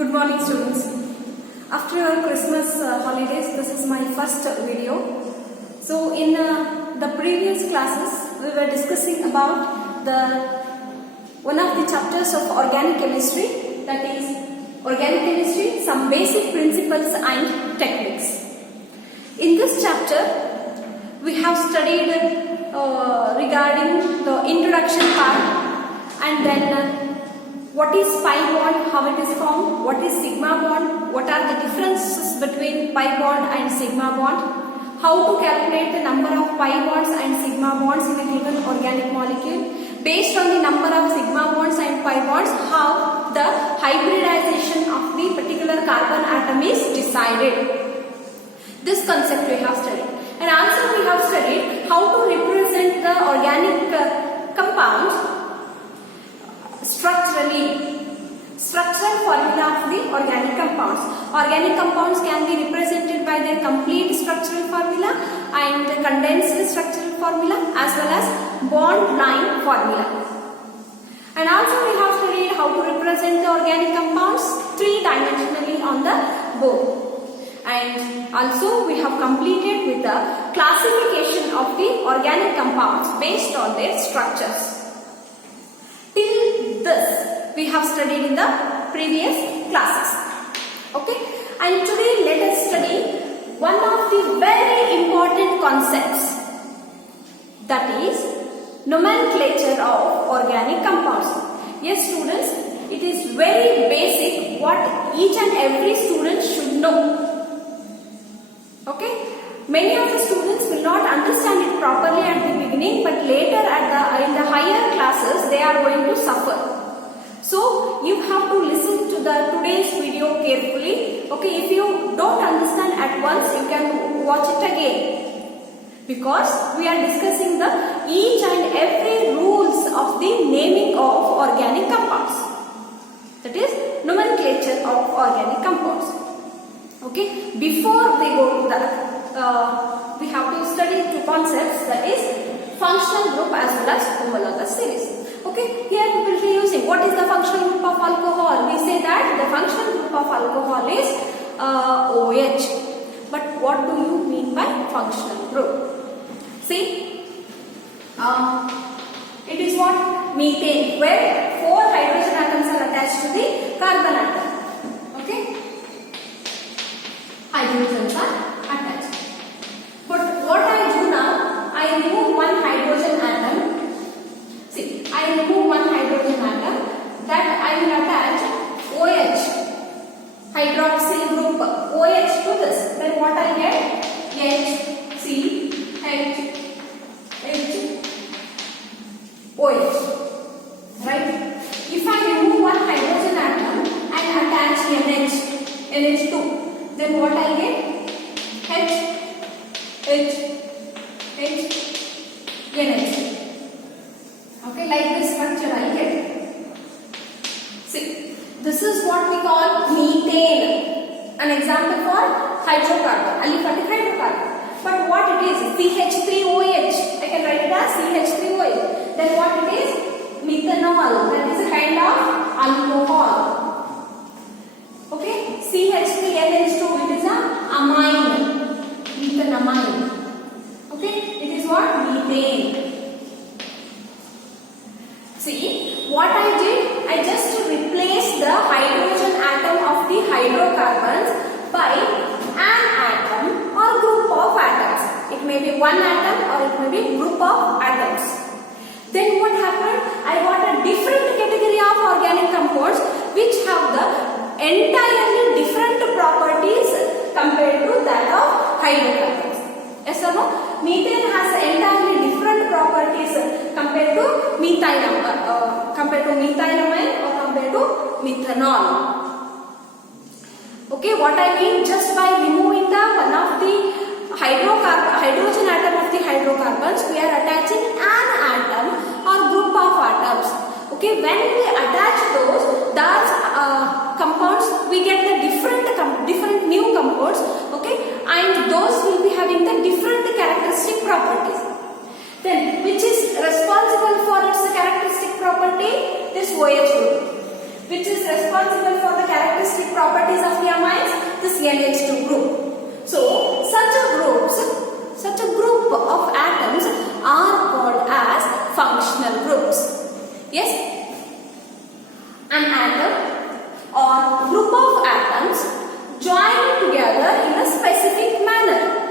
Good morning, students. After our Christmas holidays, this is my first video. So in the previous classes, we were discussing about one of the chapters of organic chemistry, that is organic chemistry, some basic principles and techniques. In this chapter, we have studied regarding the introduction part, and then what is pi bond, how it is formed, what is sigma bond, what are the differences between pi bond and sigma bond, how to calculate the number of pi bonds and sigma bonds in a given organic molecule. Based on the number of sigma bonds and pi bonds, how the hybridization of the particular carbon atom is decided. This concept we have studied. And also we have studied how to represent the organic compounds structural formula of the organic compounds. Organic compounds can be represented by their complete structural formula and condensed structural formula as well as bond line formula. And also we have studied how to represent the organic compounds three-dimensionally on the board. And also we have completed with the classification of the organic compounds based on their structures. Till this we have studied in the previous classes. Okay, and today let us study one of the very important concepts, that is nomenclature of organic compounds. Yes students, it is very basic what each and every student should know. Okay, many of the students will not understand it properly at the beginning, but later in the higher classes they are going to suffer. So you have to listen to today's video carefully. Okay, if you don't understand at once, you can watch it again, because we are discussing the each and every rules of the naming of organic compounds, that is nomenclature of organic compounds. Okay, before we go to that, we have to study two concepts, that is functional group as well as homologous series. Okay, here we will be using what is the functional group of alcohol. We say that the functional group of alcohol is OH. But what do you mean by functional group? See, it is what? Methane, where 4 hydrogen atoms are attached to the carbon atom. Okay, hydrogens are attached. But what I do now, I remove one hydrogen atom. See, I remove one hydrogen atom, that I will attach OH, hydroxyl group OH to this. Then what I get? OH. Right? If I remove one hydrogen atom and attach NH2, then what I get? NH. Okay, like this structure I get. See, this is what we call methane. An example for hydrocarbon, aliphatic hydrocarbon. But what it is? CH3OH. I can write it as CH3OH. Then what it is? Methanol. That is a kind of alcohol. Okay, CH3NH2. It is a amine. Methanamine. Okay, it is what? Methane. See, what I did, I just replaced the hydrogen atom of the hydrocarbons by an atom or group of atoms. It may be one atom or it may be group of atoms. Then what happened? I got a different category of organic compounds which have the entirely different properties compared to that of hydrocarbons. Yes or no? Methane has entirely different properties compared to methylamine or compared to methanol. Okay, what I mean, just by removing one of the hydrogen atom of the hydrocarbons, we are attaching an atom or group of atoms. Okay, when we attach those compounds, we get the different new compounds. Okay, and those will be having the different characteristic properties. Then which is responsible for its characteristic property? This OH group. which is responsible for the characteristic properties of the amines? This NH2 group. So such a group of atoms are called as functional groups. Yes? An atom or group of atoms joined together in a specific manner.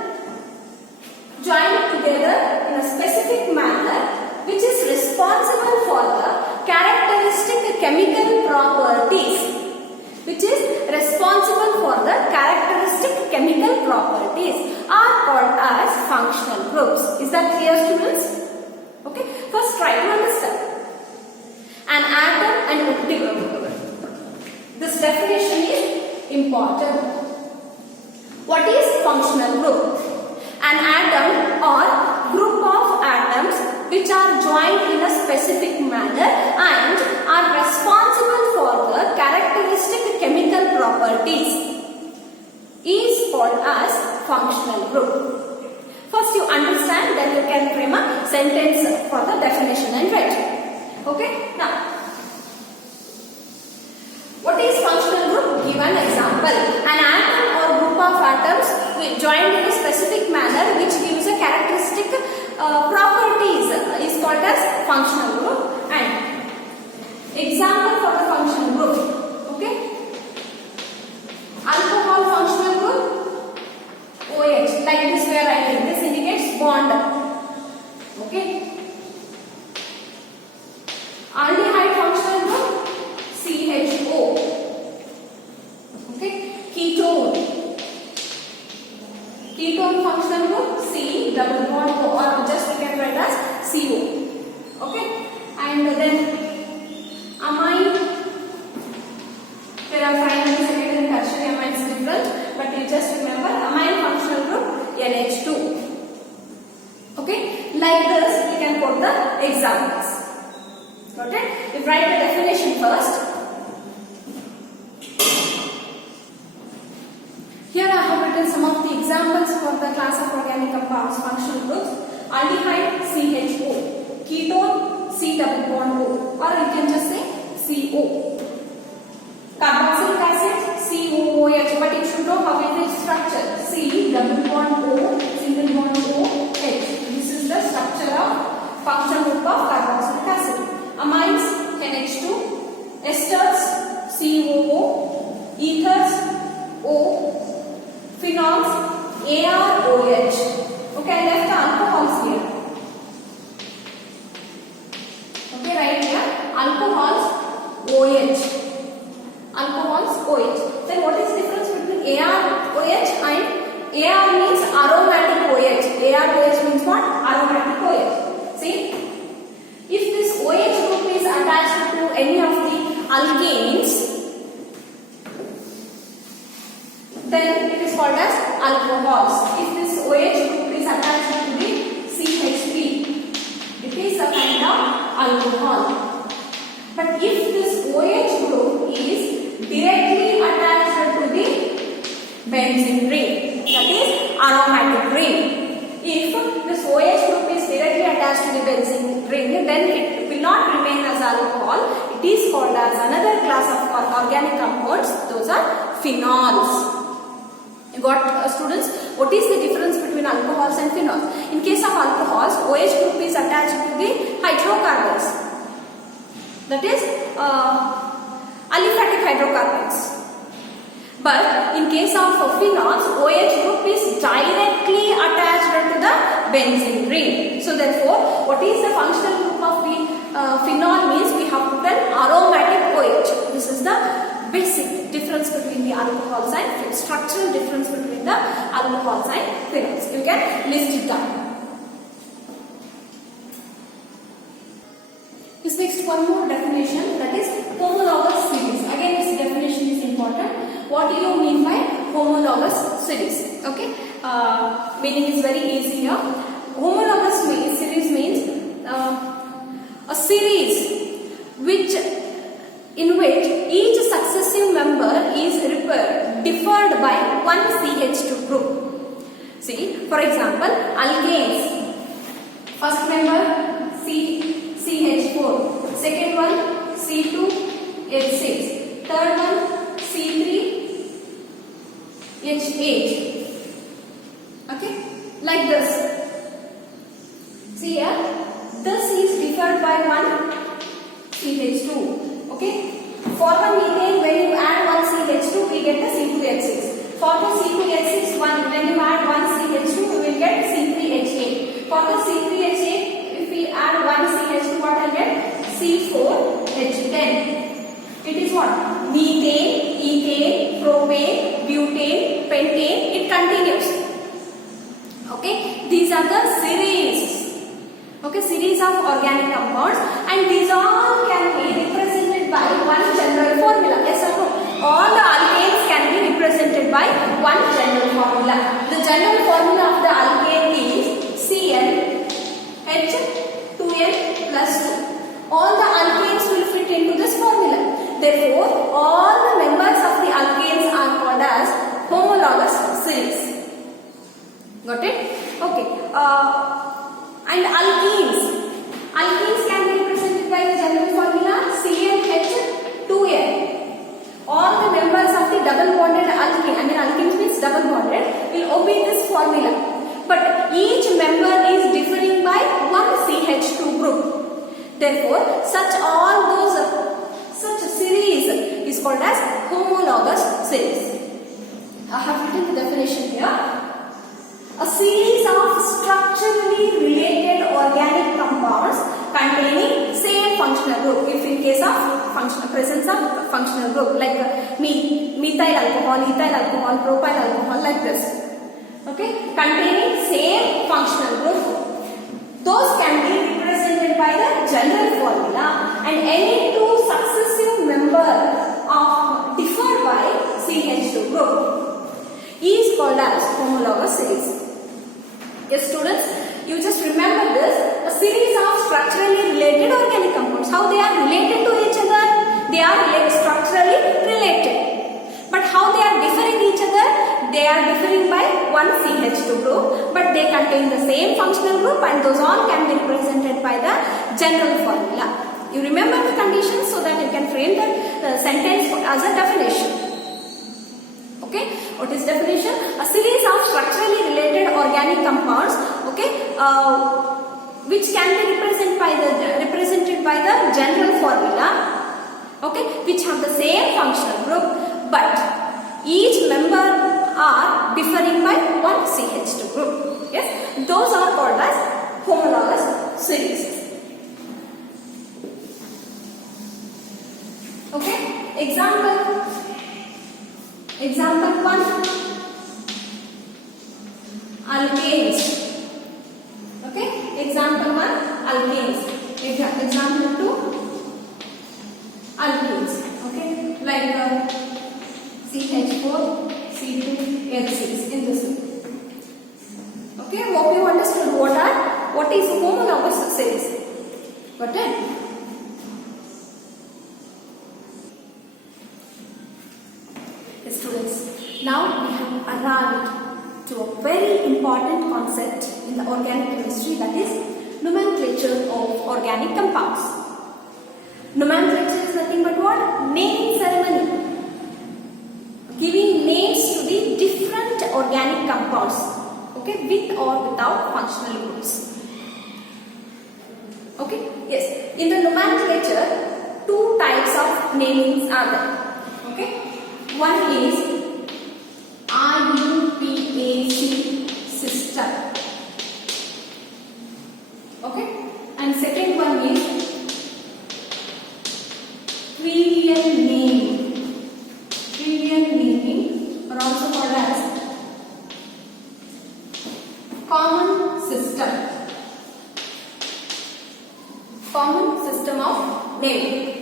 Which is responsible for the characteristic chemical properties. Are called as functional groups. Is that clear, students? Okay. First, try to understand. An atom and this definition is important. What is functional group? An atom or group of atoms which are joined in a specific manner and are responsible for the characteristic chemical properties is called as functional group. First you understand, then you can frame a sentence for the definition and write. Okay? Now, what is functional group? Give an example. An atom or group of atoms joined in a specific manner which gives a characteristic properties is called as functional group. And example for the functional group. Okay? Alcohol functional group OH. Like this we are writing. This indicates bond. Okay? Aldehyde functional group CHO. Okay? Ketone functional group C double bond O, or just we can write as CO. Okay? And then amine, there are primary, secondary and tertiary amines different, but you just remember amine functional group NH2. Okay? Like this we can quote the examples. Got it? We write the definition first. Here I have written some of the examples for the class of organic compounds functional groups. Aldehyde CHO, ketone C double bond O, or you can just say CO. Carboxylic acid COOH, but it should know how it is structured. C double bond O, single bond O H. This is the structure of functional group of carboxylic acid. Amines NH2, esters COO, ethers O, phenols AROH. Okay, I left the alcohols here. Okay, right here alcohols OH. Then what is the difference between AROH and AR means aromatic OH. AROH means what? Aromatic OH. See, if this OH group is attached to any of the alkanes, then it is called as alcohols. If this OH group is attached to the CH3, it is a kind of alcohol. But if this OH group is directly attached to the benzene ring, that is aromatic ring. If this OH group is directly attached to the benzene ring, then it will not remain as alcohol. It is called as another class of organic compounds. Those are phenols. You got students? What is the difference between alcohols and phenols? In case of alcohols, OH group is attached to the hydrocarbons. That is aliphatic hydrocarbons. But in case of phenols, OH group is directly attached to the benzene ring. So therefore, what is the functional group of the phenol means we have put an aromatic OH. This is the basic difference between the alcohols and structural difference between the alcohols and phenols. You can list it down. This next one more definition, that is homologous series. Again, this definition is important. What do you mean by homologous series? Okay, meaning is very easy here. Homologous series means a series in which each successive member is differed by one CH2 group. See, for example, alkanes. First member CH4, second one C2H6, CH8. Okay, like this. See here, this is differed by one CH2. Okay, for one methane, when you add one CH2, we get the C2H6. For the C2H6, when you add one CH2, we will get C3H8. For the C3H8, if we add one CH2, what I get? C4H10. It is what? Methane, ethane, propane, butane, pentane. It continues. Okay, these are the series. Okay, series of organic compounds, and these all can be represented by one general formula. Yes or no? All the alkanes can be represented by one general formula. The general formula of the alkane is CnH2n plus 2. All the alkanes will fit into this formula. Therefore, all the members of the alkanes are called as homologous series. Got it? Okay. And alkenes. Alkenes can be represented by the general formula CnH2n. All the members of the double bonded alkene, I mean alkenes means double bonded, will obey this formula. But each member is differing by one CH2 group. Therefore, such series is called as homologous series. I have written the definition here. A series of structurally related organic compounds containing same functional group. If in case of presence of functional group like methyl alcohol, ethyl alcohol, propyl alcohol, like this. Okay, containing same functional group. Those can be represented by the general formula, and any two successive members of differ by CH2 group is called as homologous series. Yes, students, you just remember this, a series of structurally related organic compounds. How they are related to each other? They are structurally related. But how they are differing each other? They are differing by one CH2 group, but they contain the same functional group, and those all can be represented by the general formula. You remember the conditions so that you can frame the sentence as a definition. Okay, what is definition? A series of structurally related organic compounds, okay, which can be represented by the general formula, okay, which have the same functional group, but each member are differing by one CH2 group. Yes, those are called as homologous series. Okay, Example 1, alkanes. Okay, example 1, alkanes. Example 2, alkenes. Okay, like CH4, C2H6 in this way. Okay, hope you understood what is homologous series. Got it? Students, now we have arrived to a very important concept in the organic chemistry, that is nomenclature of organic compounds. Nomenclature is nothing but what? Naming ceremony. Giving names to the different organic compounds, okay, with or without functional groups. Okay, yes. In the nomenclature, two types of namings are there. Okay. One is IUPAC system. Okay, and second one is trivial naming. Trivial naming are also called as common system. Common system of naming.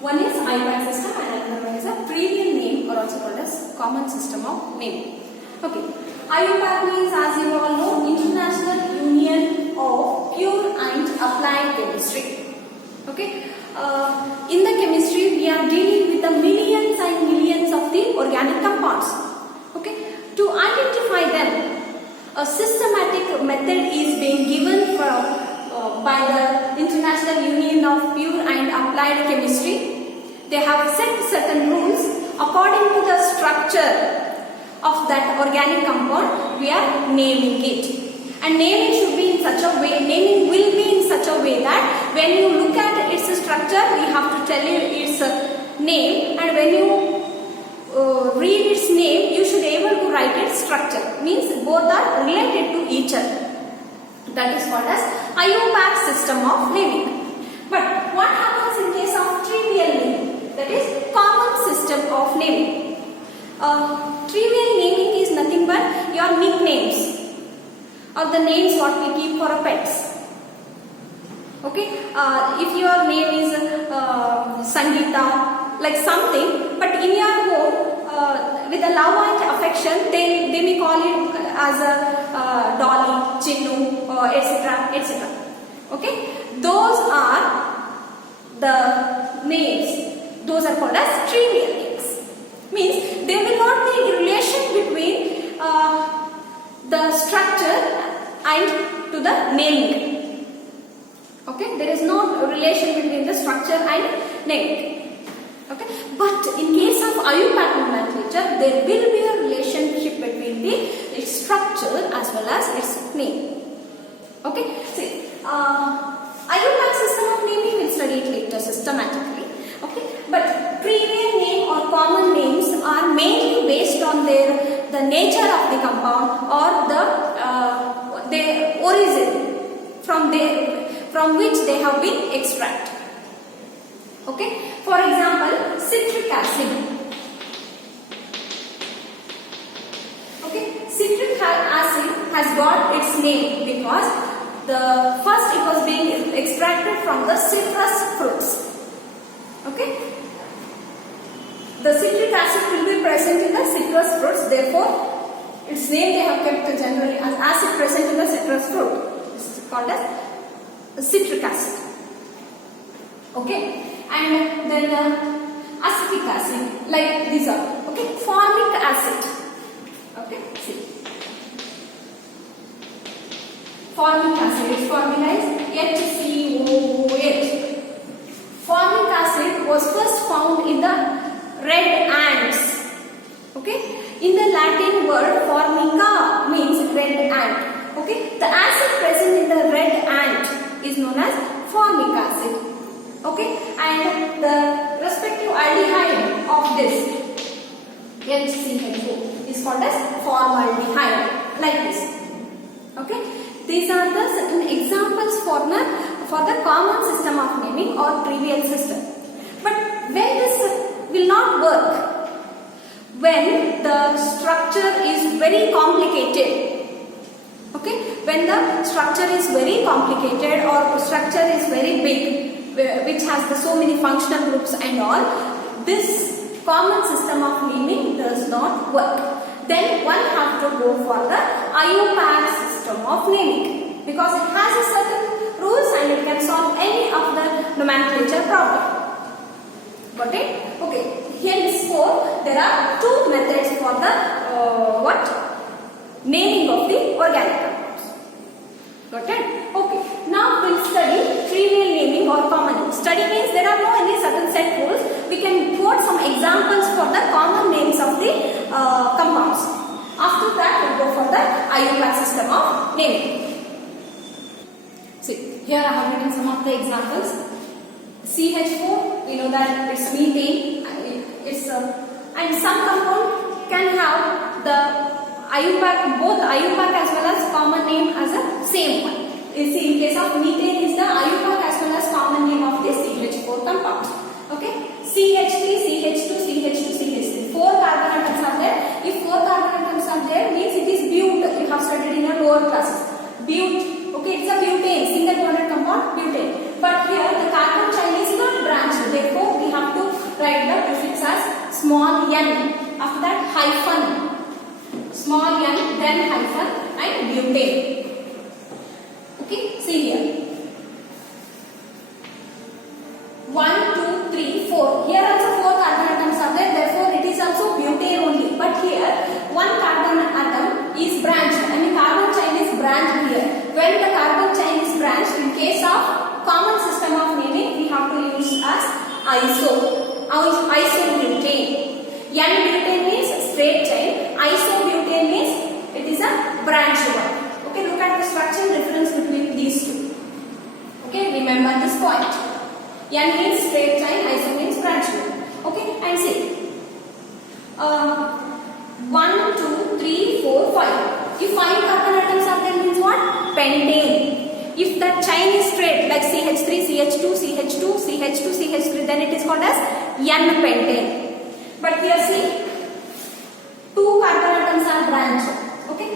One is IUPAC system and another one is a trivial name, or also called as common system of naming. Okay, IUPAC means, as you all know, International Union of Pure and Applied Chemistry. Okay, in the chemistry we are dealing with the millions and millions of the organic compounds. Okay, to identify them, a systematic method is being given by the International Union of Pure and Applied Chemistry. they have set certain rules according to the structure of that organic compound. We are naming it. And naming should be in such a way, naming will be in such a way that when you look at its structure, we have to tell you its name, and when you read its name, you should be able to write its structure. Means both are related to each other. That is called as IUPAC system of naming. But what happens in case of trivial naming? That is common system of naming. Trivial naming is nothing but your nicknames or the names what we keep for our pets. Okay, if your name is Sangeeta, like something, but in your home, with a love and affection, they may call it as a Dolly, Chinnu, etc., etc. Okay, those are the names. Those are called as trivial names. Means there will not be a relation between the structure and to the naming. Okay, there is no relation between the structure and naming. Okay, but in case of IUPAC nomenclature, there will be a relationship between its structure as well as its name. Okay, see, IUPAC system of naming will study it later systematically. Okay, but trivial name or common names are mainly based on the nature of the compound or the origin from which they have been extracted. Okay, for example, citric acid. Okay, citric acid has got its name because first it was being extracted from the citrus fruits. Okay, the citric acid will be present in the citrus fruits, therefore its name they have kept generally as acid present in the citrus fruit. This is called as citric acid. Okay, and then acetic acid, like these are. Okay, formic acid. Okay, see, formic acid, its formula is HCOOH. Formic acid was first found in the red ants. Okay, in the Latin word formica means red ant. Okay, the acid present in the red ant is known as formic acid. Okay, and the respective aldehyde of this HCHO is called as formaldehyde, like this. Okay, these are the certain examples for the common system of naming or trivial system. But when this will not work, when the structure is very complicated. Okay, when the structure is very complicated or structure is very big, which has so many functional groups and all, this common system of naming does not work. Then one have to go for the IUPAC system of naming because it has a certain rules and it can solve any of the nomenclature problem. Got it? Okay. Henceforth, there are two methods for the naming of the organic compounds. Got it? Okay. Now we'll study trivial naming or common naming. Study means there are no any certain set rules. We can quote some examples for the common names of the compounds. After that, we'll go for the IUPAC system of naming. See, here I have written some of the examples. CH4, we know that it's methane. And some compound can have the IUPAC, both IUPAC as well as common name as a same one. You see, in case of methane is the IUPAC as well as common name of the CH4 compound. Okay, CH3, CH2, CH2, CH3. 4 carbon atoms are there. If 4 carbon atoms are there, means it is bute. You have studied in your lower classes. Bute. Okay, it's a butane, single bonded compound, butane. But here the carbon chain is not branched. Therefore, we have to write the prefix as small n. After that, hyphen. Small n, then hyphen and butane. Okay, see here. 1, 2, 3, 4. Here also 4 carbon atoms are there. Therefore, it is also butane only. But here, 1 carbon atom is branched and the carbon chain is branched here. When the carbon chain is branched, in case of common system of naming, we have to use as iso. isobutane. N-butane means straight chain, isobutane means it is a branched one. Okay, look at the structural difference between these two. Okay, remember this point. N means straight chain, iso means branched one. Okay, and see. 1, 2, 3, 4, 5. If 5 carbon atoms are there means what? Pentane. If the chain is straight like CH3, CH2, CH2, CH2, CH3, then it is called as N-pentane. But here see, 2 carbon atoms are branched. Okay,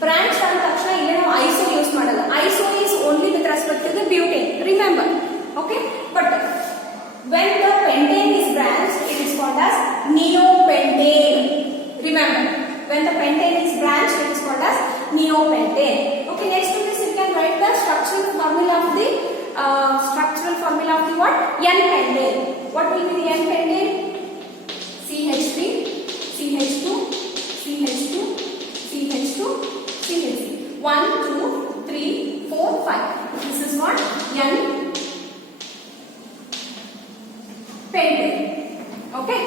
branched and takshana ille ನಾವು iso use ಮಾಡಲ್ಲ. Iso is only with respect to the butane. Remember, okay? But when the pentane is branched, it is called as neopentane. Remember, when the pentane is branched, it is called as neopentane. Okay, next to this you can write the structural formula of the what? N-pentane. What will be the N-pentane? CH3, CH2, CH2, CH2, CH3. 1, 2, 3, 4, 5. This is what? N-pentane. Okay,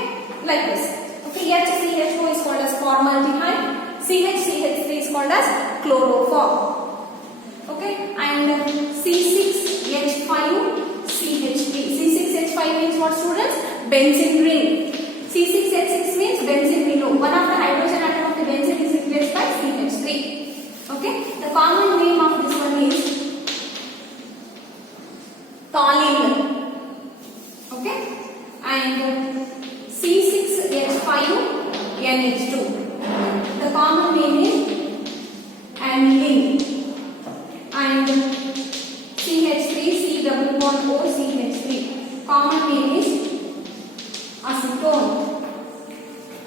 like this. Okay, HCH2 is called as formaldehyde. CH3 is called as chloroform. Okay, and C6H5CH3. C6H5 means what, students? Benzene ring. C6H6 means benzene ring. One of the hydrogen atom of the benzene is replaced by CH3. Okay, the common name of this one is toluene. Okay, and C6H5NH2. The common name is aniline. And CH3COOCH3. Common name is acetone.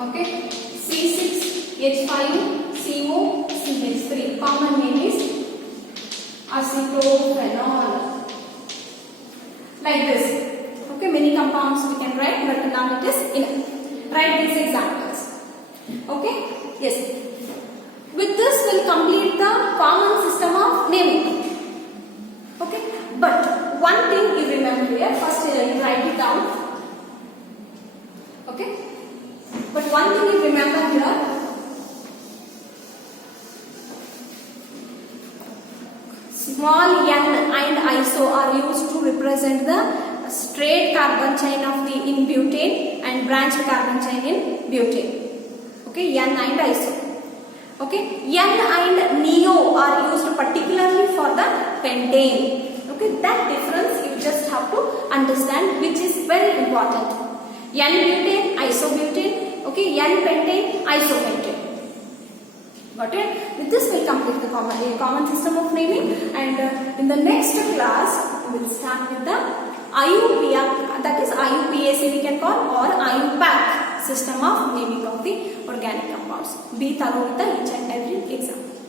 Okay, C6H5COCH3. Common name is acetophenol. Like this. Okay, many compounds we can write, but now it is enough. Write these examples. Okay, yes. With this we'll complete the common system of naming. Okay, but one thing you remember here, first you write it down. Okay, but one thing you remember here, small n and iso are used to represent the straight carbon chain of the in butane and branched carbon chain in butane. Okay, n and iso. Okay, N and neo are used particularly for the pentane. Okay, that difference you just have to understand, which is very important. N-butane, isobutane. Okay, N-pentane, isopentane. Got it? With this we complete the common system of naming, and in the next class we will start with the IUPAC, that is IUPAC we can call, or IUPAC system of naming of the organic compounds. Be thorough with each and every example.